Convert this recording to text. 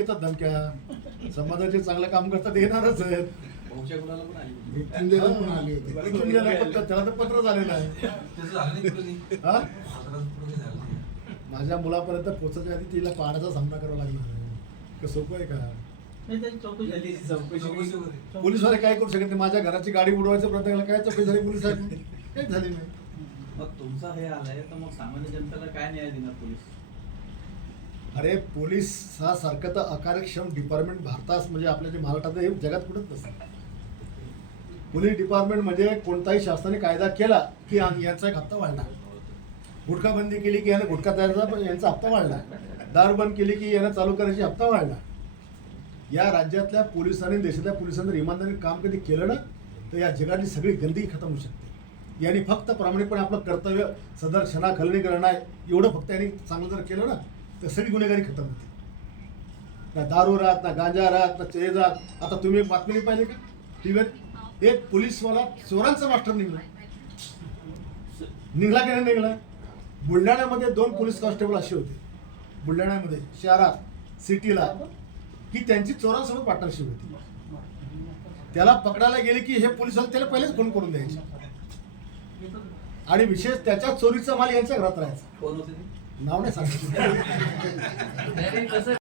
येतात धमक्या. समाजाचे चांगलं काम करतात येणारच आहेत. भाऊच्या गुणाला पण आली होती. मृत्युंजयला पण आले होते. मृत्युंजयला पत्र- त्याला तर पत्र झालेलं आहे. हा. माझ्या मुलापर्यंत पोहोचायच्या आधी तिला पाण्याचा सामना करावा लागणार आहे का सोपं आहे का? नाही त्याची चौकशी झाली चौकशी. वगैरे. पोलीसवाले काय करू शकत नाही? माझ्या घराची गाडी उडवायचा प्रयत्न केला काय चौकशी झाली पोलीस साहेब? काही झाली नाही. मग तुमचा हे आलाय तर मग सामान्य जनतेला काय न्याय देणार पोलीस? अरे पोलीस हा सारखं तर अकार्यक्षम डिपार्टमेंट भारतास म्हणजे आपल्या जे महाराष्ट्रात हे जगात कुठंच नसतं. पोलीस डिपार्टमेंट म्हणजे कोणताही शासनाने कायदा केला की यांचा याचा एक हप्ता वाढला गुटखा बंदी केली की यानं गुटखा तयारचा पण यांचा हप्ता वाढला दार बंद केली की यानं चालू करायची हप्ता वाढला या राज्यातल्या पोलिसांनी देशातल्या पोलिसांनी इमानदारी काम कधी केलं ना तर या जगातली सगळी गंदगी खतम होऊ शकते. यांनी फक्त प्रामाणिकपणे आपलं कर्तव्य सदर क्षणा खलनी करणं आहे. एवढं फक्त यांनी चांगलं जर केलं ना तर सगळी गुन्हेगारी खतम होते. ना दारू राहत ना गांजा राहत ना चेज राहत आता तुम्ही एक बातमी पाहिजे का? का टीव्हीवर एक पोलीसवाला चोरांचा मास्टर निघला. निघला की नाही निघला? बुलढाण्यामध्ये दोन पोलीस कॉन्स्टेबल असे होते. बुलढाण्यामध्ये शहरात सिटीला की त्यांची चोरांसोबत पार्टनरशिप होती. त्याला पकडायला गेले की हे पोलिसाला त्याला पहिलेच फोन करून द्यायचे. आणि विशेष त्याच्या चोरीचा माल यांच्या घरात राहायचा. नाव नाही सांगितलं कसं